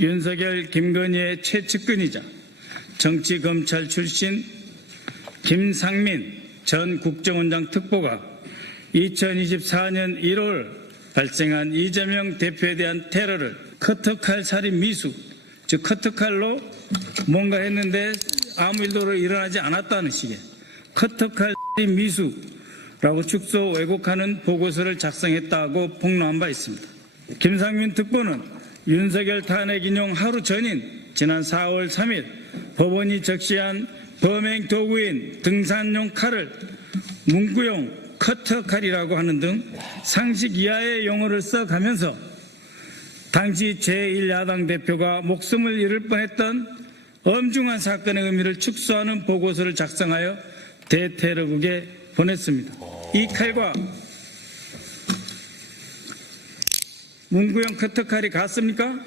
윤석열, 김건희의 최측근이자 정치검찰 출신 김상민 전 국정원장 특보가 2024년 1월 발생한 이재명 대표에 대한 테러를 커터칼 살인 미수, 즉 커터칼로 뭔가 했는데 아무 일도 일어나지 않았다는 식의 커터칼 살인 미수라고 축소 왜곡하는 보고서를 작성했다고 폭로한 바 있습니다. 김상민 특보는 윤석열 탄핵 인용 하루 전인 지난 4월 3일 법원이 적시한 범행 도구인 등산용 칼을 문구용 커터 칼이라고 하는 등 상식 이하의 용어를 써가면서 당시 제1야당 대표가 목숨을 잃을 뻔했던 엄중한 사건의 의미를 축소하는 보고서를 작성하여 대테러국에 보냈습니다. 이 칼과 문구용 커터칼이 같습니까?